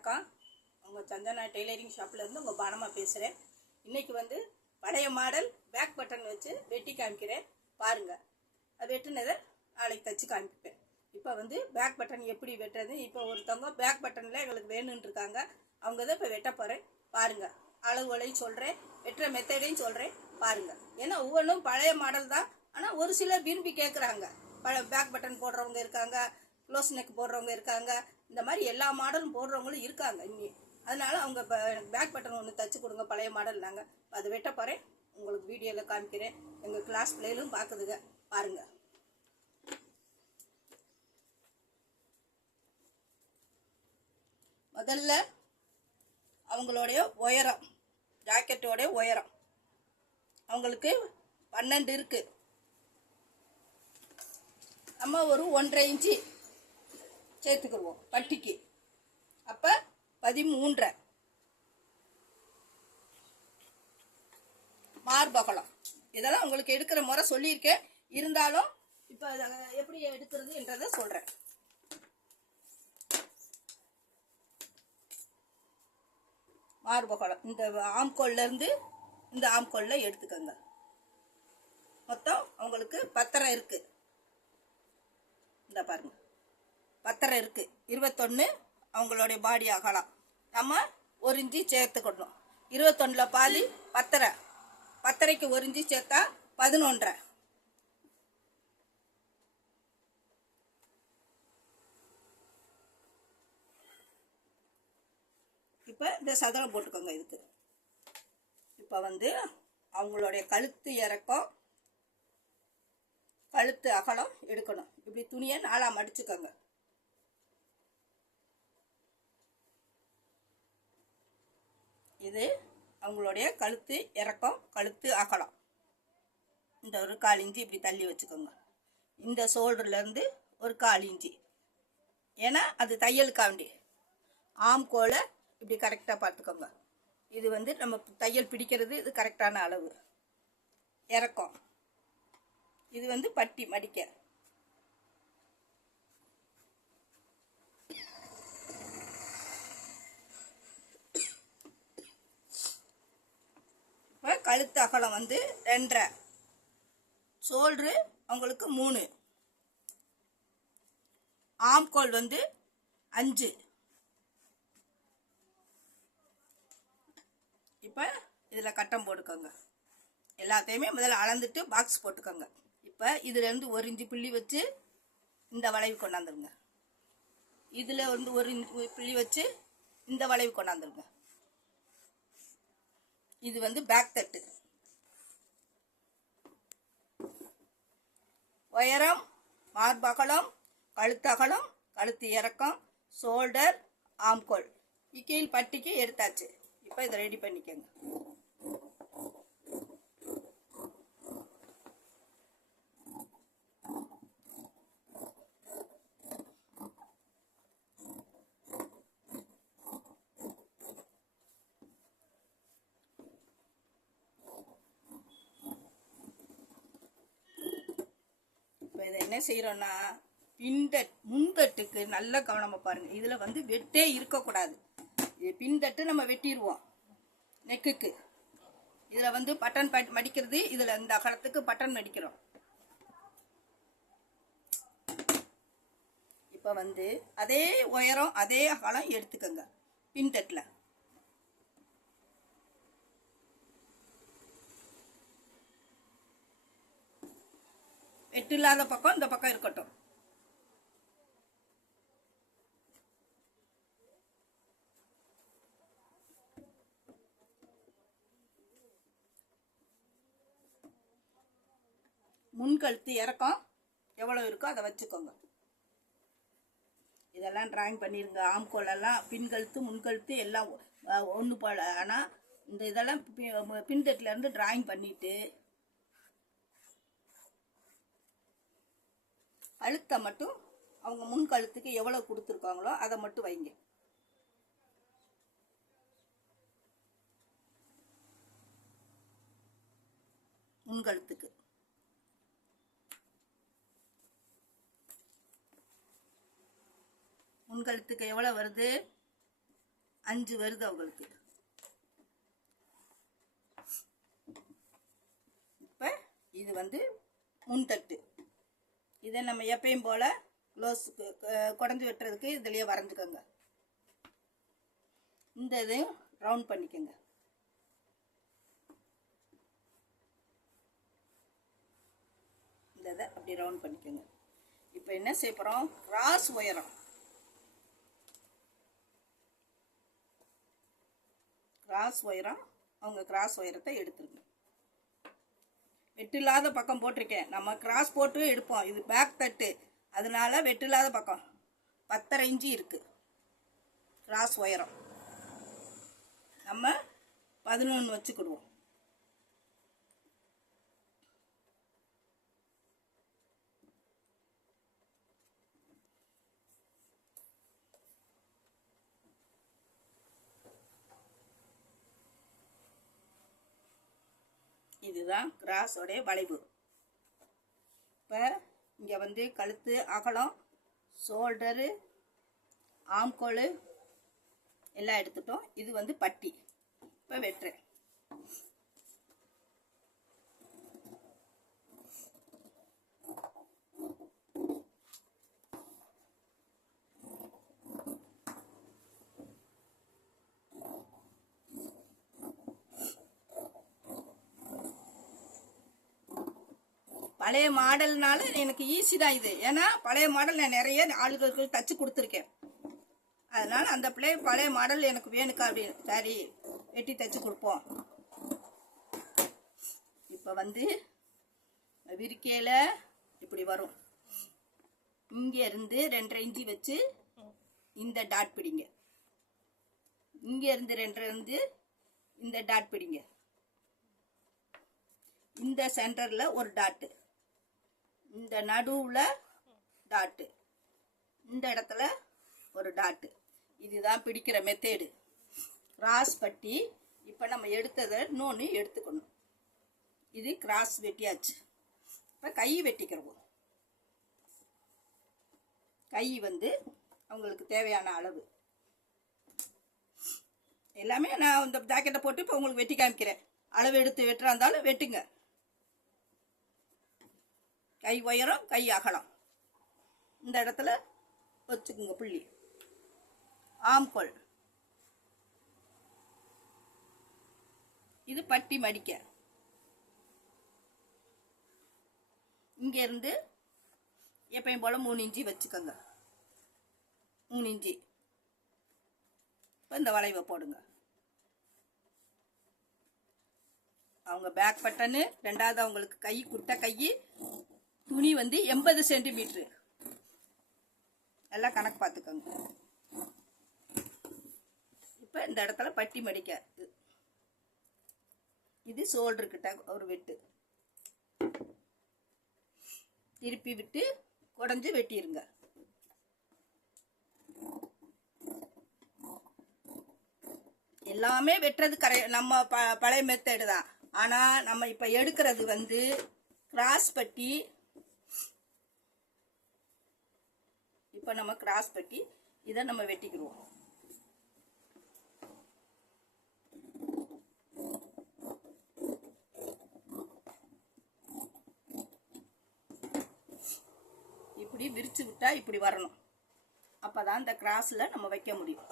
வணக்கம். உங்கள் சந்தனா டெய்லரிங் ஷாப்லேருந்து உங்கள் பானமாக பேசுகிறேன். இன்றைக்கி வந்து பழைய மாடல் பேக் பட்டன் வச்சு வெட்டி காமிக்கிறேன் பாருங்கள். அது வெட்டினதை நாளைக்கு தச்சு காமிப்பேன். இப்போ வந்து பேக் பட்டன் எப்படி வெட்டுறது, இப்போ ஒருத்தவங்க பேக் பட்டனில் எங்களுக்கு வேணும்னு இருக்காங்க. அவங்க தான் இப்போ வெட்ட போகிறேன் பாருங்கள். அளவுகளையும் சொல்கிறேன், வெட்டுற மெத்தடையும் சொல்கிறேன் பாருங்கள். ஏன்னா ஒவ்வொன்றும் பழைய மாடல் தான், ஆனால் ஒரு சிலர் விரும்பி கேட்குறாங்க. பேக் பட்டன் போடுறவங்க இருக்காங்க, க்ளோஸ் நெக் போடுறவங்க இருக்காங்க, இந்த மாதிரி எல்லா மாடலும் போடுறவங்களும் இருக்காங்க இங்கே. அதனால அவங்க இப்போ பேக் பட்டன் ஒன்று தச்சு கொடுங்க பழைய மாடல். நாங்கள் அதை வெட்ட போகிறேன், உங்களுக்கு வீடியோவில் காமிக்கிறேன். எங்கள் கிளாஸ் பிள்ளைகளும் பார்க்குதுங்க பாருங்கள். முதல்ல அவங்களுடைய உயரம், ஜாக்கெட்டோடைய உயரம் அவங்களுக்கு 12 இருக்குது. நம்ம ஒரு 1.5 இன்ச்சு சேர்த்துக்குருவோம் பட்டிக்கு. அப்போ 13. மார்பகலம் இதெல்லாம் உங்களுக்கு எடுக்கிற முறை சொல்லியிருக்கேன். இருந்தாலும் இப்போ எப்படி எடுக்கிறது என்றதை சொல்கிறேன். மார்பகலம் இந்த ஆம்கோல்லேருந்து இந்த ஆம்கோலில் எடுத்துக்கோங்க. மொத்தம் அவங்களுக்கு 10 இருக்குது. இந்த பாருங்க 10 இருக்குது. 21 அவங்களுடைய பாடி அகலம். நம்ம 1 இன்ச்சு சேர்த்துக்கணும். 21 பாதி 10. 10க்கு 1 இன்ச்சு சேர்த்தா 11. இப்போ இந்த சதுரம் போட்டுக்கோங்க இதுக்கு. இப்போ வந்து அவங்களுடைய கழுத்து இறக்கம், கழுத்து அகலம் எடுக்கணும். இப்படி துணியை 4ஆ மடிச்சுக்கோங்க. இது அவங்களுடைய கழுத்து இறக்கம், கழுத்து அகலம். இந்த ஒரு 1/4 இன்ச்சு இப்படி தள்ளி வச்சுக்கோங்க. இந்த ஷோல்டர்லேருந்து ஒரு 1/4 இன்ச்சு, ஏன்னா அது தையலுக்காண்டி. ஆம்கோலை இப்படி கரெக்டாக பார்த்துக்கோங்க. இது வந்து நம்ம தையல் பிடிக்கிறது இது கரெக்டான அளவு. இறக்கம் இது வந்து பட்டி மடிக்க. இப்போ கழுத்து அகலம் வந்து 2.5. ஷோல்டரு அவங்களுக்கு 3. ஆம்கோல் வந்து 5. இப்போ இதில் கட்டம் போட்டுக்கோங்க. எல்லாத்தையுமே முதல்ல அளந்துட்டு பாக்ஸ் போட்டுக்கோங்க. இப்போ இதுலேருந்து 1 இன்ச்சு புள்ளி வச்சு இந்த வளைவு கொண்டாந்துருங்க. இதில் வந்து 1 இன்ச்சு புள்ளி வச்சு இந்த வளைவு கொண்டாந்துருங்க. இது வந்து பேக் தட்டு. உயரம், மார்பகலம், கழுத்தகலம், கழுத்து இறக்கம், ஷோல்டர், ஆம்கோல், கீழ் பட்டிக்கு எடுத்தாச்சு. இப்போ இதை ரெடி பண்ணிக்கோங்க. இப்போ இதை என்ன செய்கிறோன்னா, முன்தட்டுக்கு நல்ல கவனமாக பாருங்கள். இதில் வந்து வெட்டே இருக்கக்கூடாது. இது பின்தட்டு நம்ம வெட்டிடுவோம் நெக்குக்கு. இதில் வந்து பட்டன் மடிக்கிறது, இதில் இந்த அகலத்துக்கு பட்டன் மடிக்கிறோம். இப்போ வந்து அதே உயரம் அதே அகலம் எடுத்துக்கோங்க பின்தட்டில். வெட்டு இல்லாத பக்கம் இந்த பக்கம் இருக்கட்டும். முன்கழுத்து இறக்கம் எவ்வளோ இருக்கோ அதை வச்சுக்கோங்க. இதெல்லாம் டிராயிங் பண்ணிடுங்க. ஆம்கோலெல்லாம் பின்கழுத்து முன்கழுத்து எல்லாம் ஒன்று போல். ஆனால் இந்த இதெல்லாம் பின்தட்டிலேருந்து டிராயிங் பண்ணிவிட்டு கழுத்தை மட்டும் அவங்க முன்கழுத்துக்கு எவ்வளோ கொடுத்துருக்காங்களோ அதை மட்டும் வைங்க. முன்கழுத்துக்கு முன்கழுத்துக்கு எவ்வளோ வருது? 5 வருது அவங்களுக்கு. இப்போ இது வந்து முன்தட்டு. இதை நம்ம எப்பயும் போல் க்ளோஸுக்கு குடஞ்சி வெட்டுறதுக்கு இதுலேயே வரைஞ்சிக்கோங்க. இந்த இதையும் ரவுண்ட் பண்ணிக்கோங்க. இந்த இதை அப்படி ரவுண்ட் பண்ணிக்கோங்க. இப்போ என்ன செய்ய போகிறோம், கிராஸ் உயரம். கிராஸ் உயரம், அவங்க கிராஸ் உயரத்தை எடுத்துருங்க. வெட்டில்லாத பக்கம் போட்டிருக்கேன். நம்ம கிராஸ் போட்டு எடுப்போம். இது பேக் தட்டு, அதனால வெட்டில்லாத பக்கம் 10.5 இன்ச்சு இருக்குது கிராஸ் உயரம். நம்ம 11 வச்சுக்கிடுவோம். இதுதான் கிராஸோடைய வளைவு. இப்போ இங்கே வந்து கழுத்து அகலம், ஷோல்டரு, ஆம்கோல் எல்லாம் எடுத்துட்டோம். இது வந்து பட்டி. இப்போ வெட்டுறேன். பழைய மாடல்னால எனக்கு ஈஸி தான் இது. ஏன்னா பழைய மாடல் நான் நிறைய ஆளுகளுக்கு தச்சு கொடுத்துருக்கேன். அதனால அந்த பழைய மாடல் எனக்கு வேணுக்கா அப்படின்னு சரி வெட்டி தச்சு கொடுப்போம். இப்போ வந்து விரிக்கையில் இப்படி வரும். இங்கே இருந்து 2.5 இன்ச்சு வச்சு இந்த டாட் பிடிங்க. இங்கே இருந்து 2.5 இந்த டாட் பிடிங்க. இந்த சென்டரில் ஒரு டாட்டு, இந்த நடுவில் டாட்டு, இந்த இடத்துல ஒரு டாட்டு. இதுதான் பிடிக்கிற மெத்தேடு. கிராஸ் பட்டி. இப்போ நம்ம எடுத்ததை இன்னொன்று எடுத்துக்கணும். இது கிராஸ் வெட்டியாச்சு. இப்போ கை வெட்டிக்கிறோம். கை வந்து அவங்களுக்கு தேவையான அளவு எல்லாமே நான் இந்த ஜாக்கெட்டை போட்டு இப்போ உங்களுக்கு வெட்டி காமிக்கிறேன். அளவு எடுத்து வெட்டுறா இருந்தாலும் வெட்டுங்க. கை உயரம், கை அகலம் இந்த இடத்துல வச்சுக்குங்க புள்ளி. ஆம்கோல். இது பட்டி மடிக்க. இங்கேருந்து எப்பயும் போல் 3 இன்ச்சு வச்சுக்கோங்க. 3 இன்ச்சு. இப்போ இந்த வளைவை போடுங்க. அவங்க பேக் பட்டனு. ரெண்டாவது அவங்களுக்கு கை குட்டை கை. துணி வந்து 80 சென்டிமீட்ரு. எல்லாம் கணக்கு பார்த்துக்கோங்க. இப்போ இந்த இடத்துல பட்டி மடிக்க. இது ஷோல்டர்கிட்ட ஒரு வெட்டு. திருப்பி விட்டு குடஞ்சி வெட்டிடுங்க. எல்லாமே வெட்டுறது நம்ம பழைய மெத்தடு தான். ஆனால் நம்ம இப்போ எடுக்கிறது வந்து கிராஸ் பட்டி. இப்போ நம்ம கிராஸ் பட்டி இதை நம்ம வெட்டிக்கிடுவோம். இப்படி விரிச்சு விட்டா இப்படி வரணும். அப்பதான் இந்த கிராஸ்ல நம்ம வைக்க முடியும்.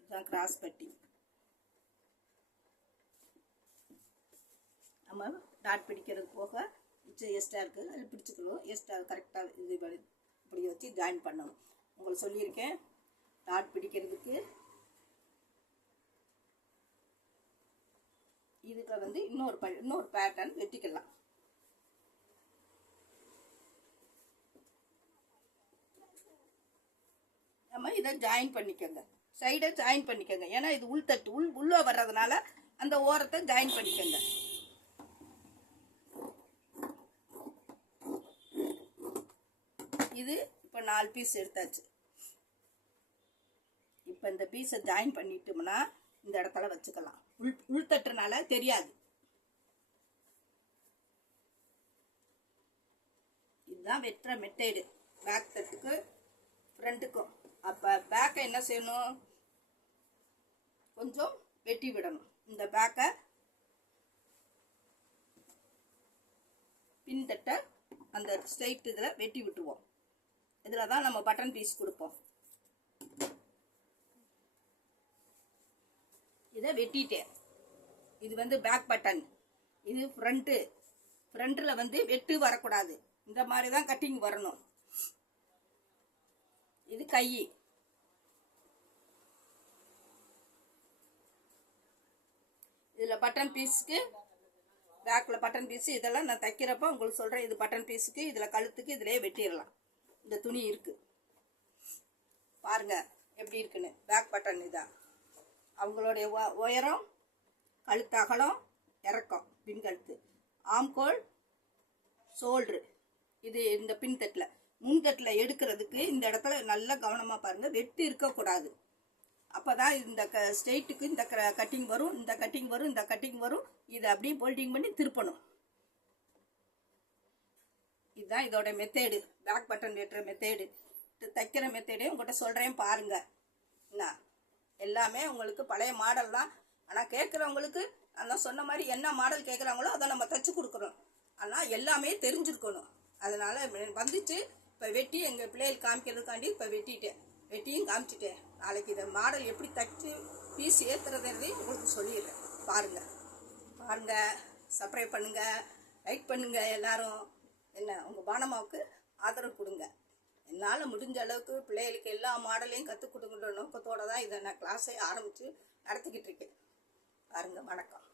இதுதான் கிராஸ் பட்டி. நம்ம டாட் பிடிக்கிறது போக மிச்சம் எக்ஸ்ட்ரா இருக்குது, அதில் பிடிச்சிக்கணும். எக்ஸ்ட்ரா கரெக்டாக இது இப்படி வச்சு ஜாயின் பண்ணணும். உங்களுக்கு சொல்லியிருக்கேன். டாட் பிடிக்கிறதுக்கு இதுக்கு வந்து இன்னொரு பேட்டர்ன் வெட்டிக்கலாம். நம்ம இதை ஜாயின் பண்ணிக்கோங்க. சைடை ஜாயின் பண்ணிக்கோங்க. ஏன்னா இது உள்தட்டு உள்ள வர்றதுனால அந்த ஓரத்தை ஜாயின் பண்ணிக்கோங்க. இது இப்போ 4 பீஸ் எடுத்தாச்சு. இப்போ இந்த பீஸை ஜாயின் பண்ணிட்டோம்னா இந்த இடத்துல வச்சுக்கலாம். உள்தட்டுனால தெரியாது. இதுதான் வெட்டுற மெத்தேடு பேக் தட்டுக்கு ஃப்ரண்ட்டுக்கும். அப்போ பேக்கை என்ன செய்யணும், கொஞ்சம் வெட்டி விடணும். இந்த பேக்கை பின்தட்டை அந்த ஸ்ட்ரைட் இதில் வெட்டி விட்டுருவோம். இதில் தான் நம்ம பட்டன் பீஸ் கொடுப்போம். இதை வெட்டிட்டேன். இது வந்து பேக் பட்டன், இது ஃப்ரண்ட்டில் வந்து வெட்டு வரக்கூடாது, இந்த மாதிரி தான் கட்டிங் வரணும். இது கை. இதில் பட்டன் பீஸுக்கு பேக்கில் பட்டன் பீஸு இதெல்லாம் நான் தைக்கிறப்ப உங்களுக்கு சொல்கிறேன். இது பட்டன் பீஸுக்கு, இதில் கழுத்துக்கு இதிலே வெட்டிடலாம். இந்த துணி இருக்குது பாருங்க எப்படி இருக்குன்னு. பேக் பட்டன் இதான். அவங்களுடைய உயரம், கழுத்து அகலம், இறக்கம், பின் கழுத்து, ஆம்கோல், ஷோல்ட்ரு. இது இந்த பின்தட்டில். முன்தட்டில் எடுக்கிறதுக்கு இந்த இடத்துல நல்லா கவனமாக பாருங்கள், வெட்டு இருக்கக்கூடாது. அப்போ தான் இந்த ஸ்ட்ரெயிட்டுக்கு இந்த கட்டிங் வரும், இந்த கட்டிங் வரும், இந்த கட்டிங் வரும். இதை அப்படியே போல்டிங் பண்ணி திருப்பணும். இதுதான் இதோட மெத்தேடு, பேக் பட்டன் வெட்டுற மெத்தேடு. தைக்கிற மெத்தேடே உங்கள்கிட்ட சொல்கிறேன் பாருங்க. என்ன எல்லாமே உங்களுக்கு பழைய மாடல் தான். ஆனால் கேட்குறவங்களுக்கு நான் சொன்ன மாதிரி என்ன மாடல் கேட்குறாங்களோ அதை நம்ம தைச்சி கொடுக்குறோம். ஆனால் எல்லாமே தெரிஞ்சிருக்கணும். அதனால் வந்துச்சு. இப்போ வெட்டி எங்கள் பிள்ளைகள் காமிக்கிறதுக்காண்டி இப்போ வெட்டியும் காமிச்சிட்டேன். நாளைக்கு இதை மாடல் எப்படி தைச்சி பீஸ் ஏற்றுறதே உங்களுக்கு சொல்லிடுறேன். பாருங்கள், சப்ஸ்கிரைப் பண்ணுங்கள், லைக் பண்ணுங்கள். எல்லோரும் என்ன உங்கள் பானம்மாவுக்கு ஆதரவு கொடுங்க. என்னால் முடிஞ்ச அளவுக்கு பிள்ளைகளுக்கு எல்லா மாடலையும் கற்றுக் கொடுக்குற நோக்கத்தோடு தான் இதை நான் கிளாஸை ஆரம்பித்து நடத்திக்கிட்டு இருக்கேன். பாருங்கள், வணக்கம்.